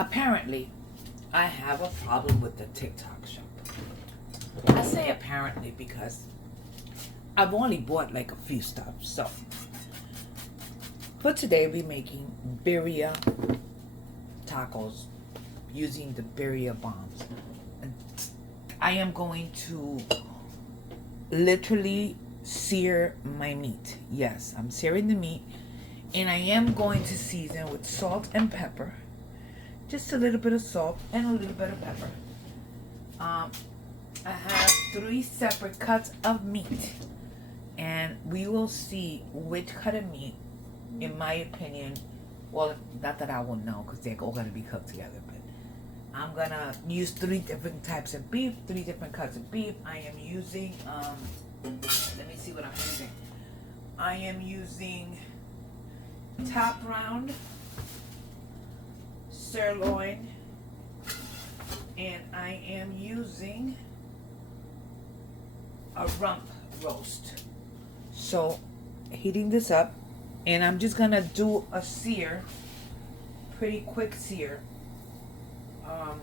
Apparently, I have a problem with the TikTok shop. I say apparently because I've only bought like a few stuff. So, for today, we're making birria tacos using the Birria Bombs. I am going to literally sear my meat. Yes, I'm searing the meat. And I am going to season with salt and pepper. Just a little bit of salt and a little bit of pepper. I have 3 separate cuts of meat. And we will see which cut of meat, in my opinion, well, not that I will know because they're all going to be cooked together, but I'm going to use 3 different types of beef, 3 different cuts of beef. I am using, let me see what I'm using. I am using top round sirloin, and I am using a rump roast. So, heating this up, and I'm just gonna do a sear, pretty quick sear. I'm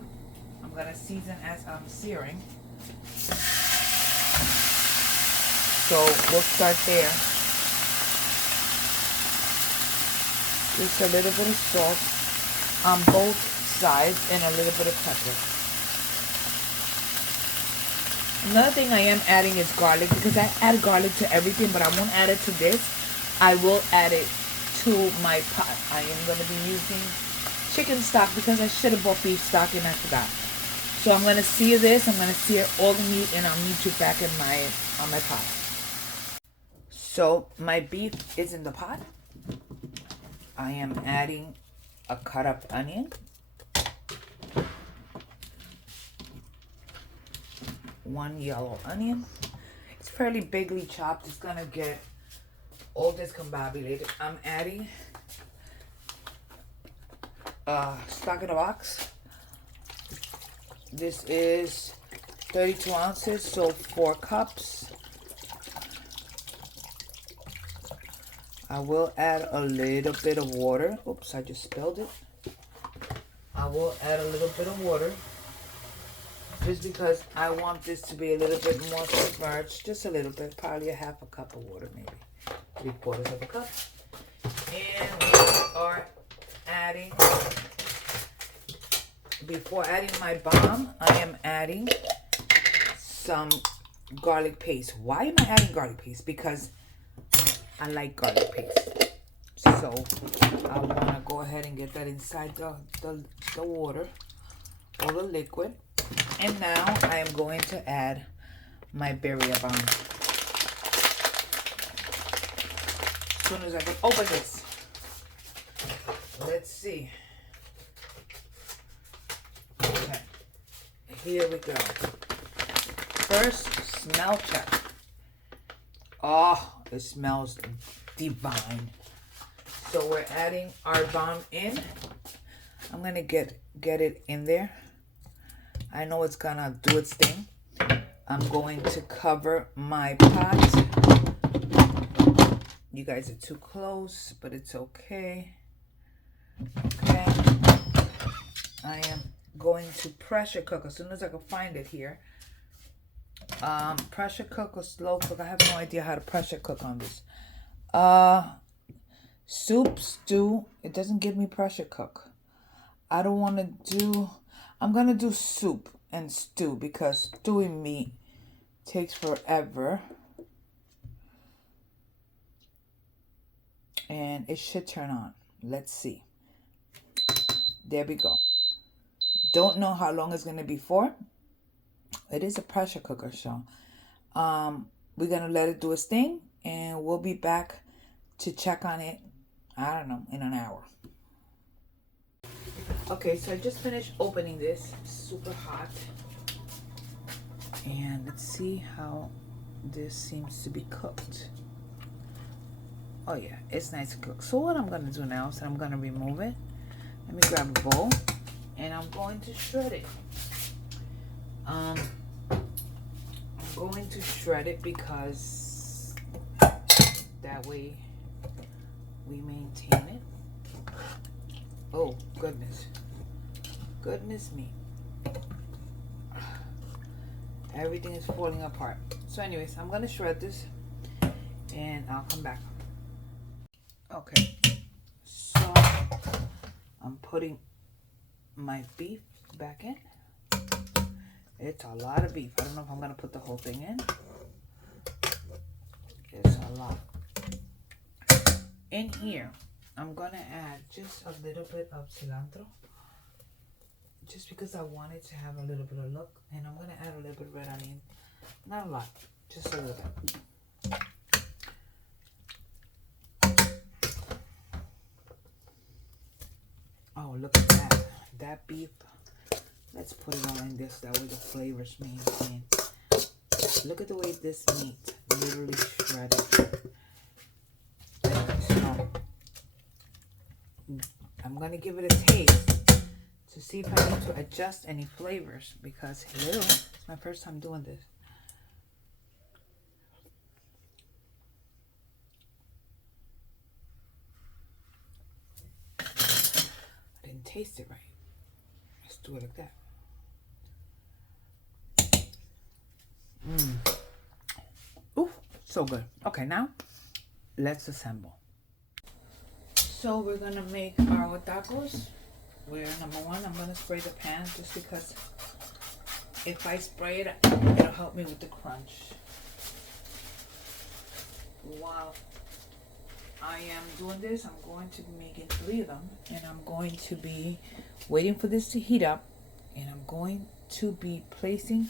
gonna season as I'm searing. So we'll start there. Just a little bit of salt on both sides and a little bit of pepper. Another thing I am adding is garlic, because I add garlic to everything, but I won't add it to this. I will add it to my pot. I am going to be using chicken stock because I should have bought beef stock and I forgot. So I'm going to sear this. I'm going to sear all the meat, and I'll meet you back in on my pot. So my beef is in the pot. I am adding a cut up onion, 1 yellow onion. It's fairly bigly chopped. It's gonna get all discombobulated. I'm adding stock in a box. This is 32 ounces, so 4 cups. I will add a little bit of water. Oops, I just spilled it. I will add a little bit of water just because I want this to be a little bit more submerged. Just a little bit, probably a half a cup of water, maybe 3/4 of a cup. And we are adding, before adding my bomb, I am adding some garlic paste. Why am I adding garlic paste? Because I like garlic paste. So I want to go ahead and get that inside the water or the liquid. And now I am going to add my Birria Bomb. As soon as I can open this. Let's see. Okay. Here we go. First, smell check. Oh, it smells divine. So we're adding our bomb in. I'm gonna get it in there. I know it's gonna do its thing. I'm going to cover my pot. You guys are too close, but it's okay. Okay. I am going to pressure cook as soon as I can find it here. Pressure cook or slow cook. I have no idea how to pressure cook on this. Soup, stew. It doesn't give me pressure cook. I don't want to do. I'm gonna do soup and stew because stewing meat takes forever, and it should turn on. Let's see. There we go. Don't know how long it's gonna be for. It is a pressure cooker, so we're gonna let it do its thing, and we'll be back to check on it, I don't know, in an hour. Okay, so I just finished opening this. It's super hot, and let's see how this seems to be cooked. Oh yeah, it's nice to cook. So what I'm gonna do now is I'm gonna remove it. Let me grab a bowl, and I'm going to shred it. I'm going to shred it because that way we maintain it. Oh goodness, goodness me. Everything is falling apart. So anyways, I'm going to shred this and I'll come back. Okay. So I'm putting my beef back in. It's a lot of beef. I don't know if I'm going to put the whole thing in. It's a lot. In here, I'm going to add just a little bit of cilantro. Just because I want it to have a little bit of look. And I'm going to add a little bit of red onion. Not a lot. Just a little bit. Oh, look at that. That beef. Let's put it all in this. That way the flavors maintain. Look at the way this meat literally shredded. So, I'm going to give it a taste to see if I need to adjust any flavors. Because, hello, it's my first time doing this. I didn't taste it right. Let's do it like that. Ooh, so good. Okay, now let's assemble. So we're gonna make our tacos. We're number one, I'm gonna spray the pan just because if I spray it, it'll help me with the crunch. While I am doing this, I'm going to be making 3 of them, and I'm going to be waiting for this to heat up, and I'm going to be placing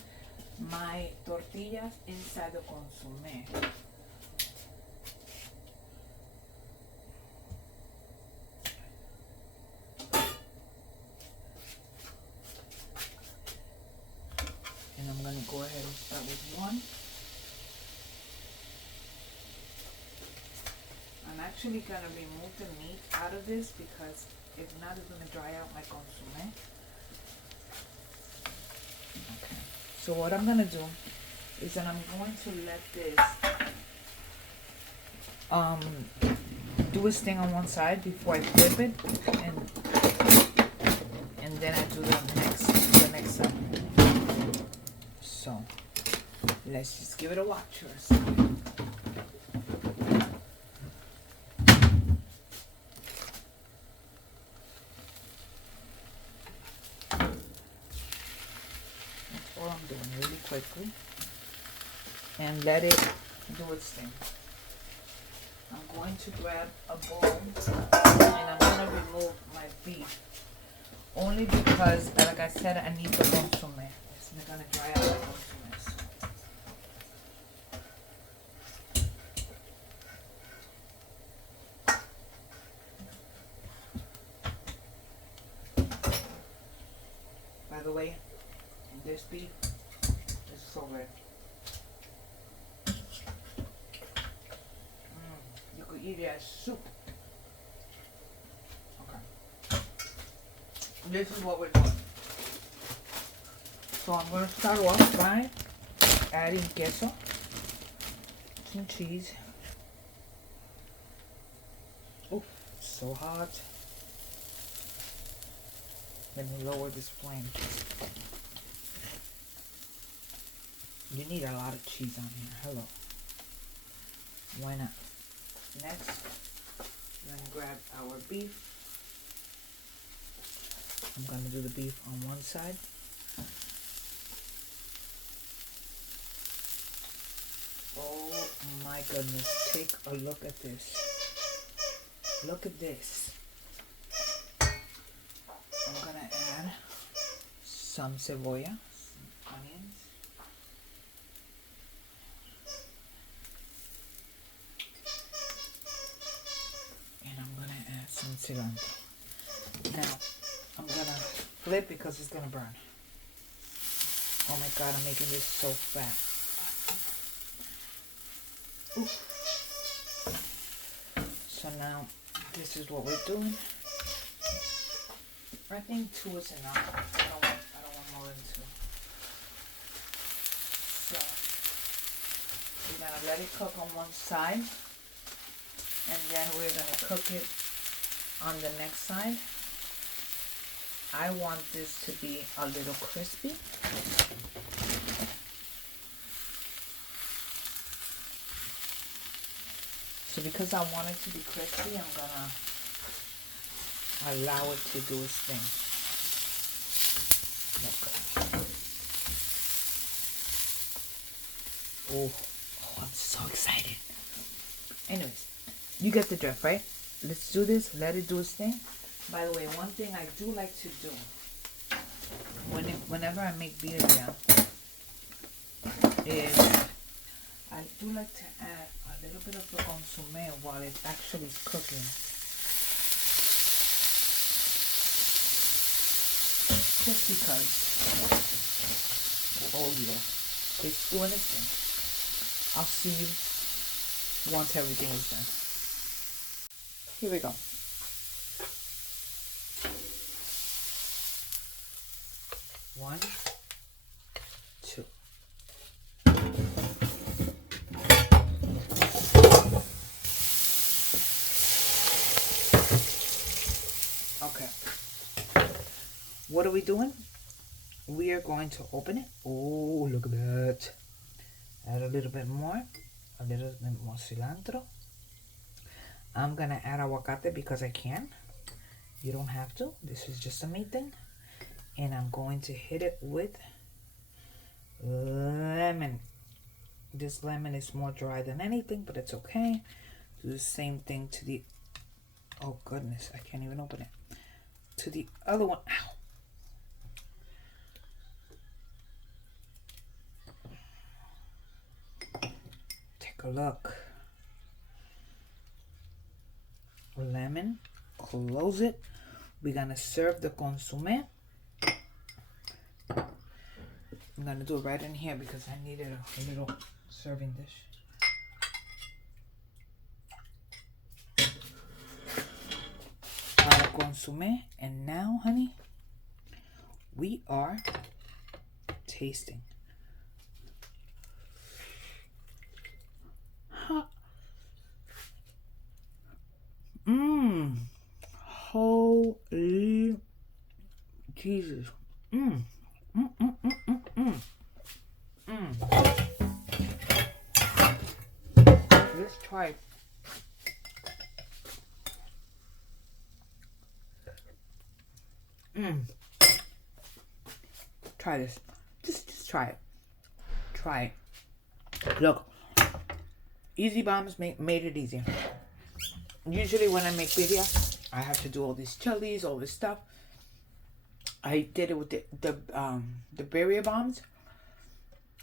my tortillas inside the consomme. And I'm going to go ahead and start with one. I'm actually going to remove the meat out of this because if not, it's going to dry out my consomme. Okay. So what I'm going to do is that I'm going to let this do its thing on one side before I flip it, and then I do the next side. So let's just give it a watch for a second. That's all I'm doing, really quickly, and let it do its thing. I'm going to grab a bowl and I'm going to remove my beef. Only because, like I said, I need the consomme. It's not going to dry out my consomme. By the way, this beef is so good. You could eat it as soup. Okay. This is what we're doing. So I'm going to start off by adding queso, some cheese. Oh, so hot. Let me lower this flame. You need a lot of cheese on here. Hello. Why not? Next, we're going to grab our beef. I'm going to do the beef on one side. Oh my goodness, take a look at this. Look at this. I'm going to add some cebolla, some onions. And I'm going to add some cilantro. Now, I'm going to flip because it's going to burn. Oh my God, I'm making this so fat. Oof. So now, this is what we're doing. I think 2 is enough. I don't want more than 2. So, we're going to let it cook on one side. And then we're going to cook it on the next side. I want this to be a little crispy. So because I want it to be crispy, I'm gonna allow it to do its thing. Look. Oh, I'm so excited. Anyways, you get the drift, right? Let's do this. Let it do its thing. By the way, one thing I do like to do whenever I make birria is I do like to add a little bit of the consommé while it actually is cooking. Just because, oh yeah, it's doing its thing. I'll see you once everything is done. Here we go. One, two. Okay. What are we doing? We are going to open it. Oh, look at that. Add a little bit more. A little bit more cilantro. I'm going to add aguacate because I can. You don't have to. This is just a me thing. And I'm going to hit it with lemon. This lemon is more dry than anything, but it's okay. Do the same thing to the... Oh, goodness. I can't even open it. To the other one. Ow. Take a look. Lemon. Close it. We're going to serve the consommé. I'm going to do it right in here because I needed a little serving dish. Our consommé. And now, honey, we are tasting. Huh. Mmm. Holy Jesus. Mmm. Mm, mm, mm, mm, mm. Mm. Let's try it. Mmm. Try this. Just try it. Try it. Look. Easy Bombs made it easier. Usually when I make birria, I have to do all these chilies, all this stuff. I did it with the Birria Bombs.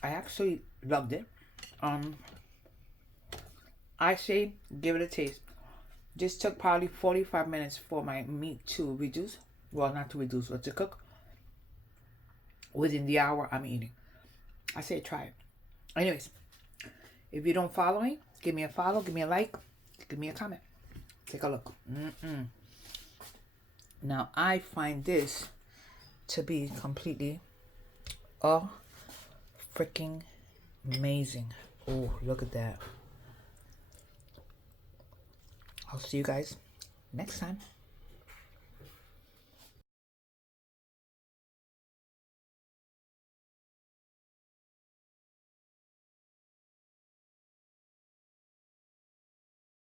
I actually loved it. I say give it a taste. Just took probably 45 minutes for my meat to reduce. Well, not to reduce, but to cook. Within the hour I'm eating. I say try it. Anyways, if you don't follow me, give me a follow, give me a like, give me a comment. Take a look. Now, I find this to be completely freaking amazing. Oh, look at that. I'll see you guys next time.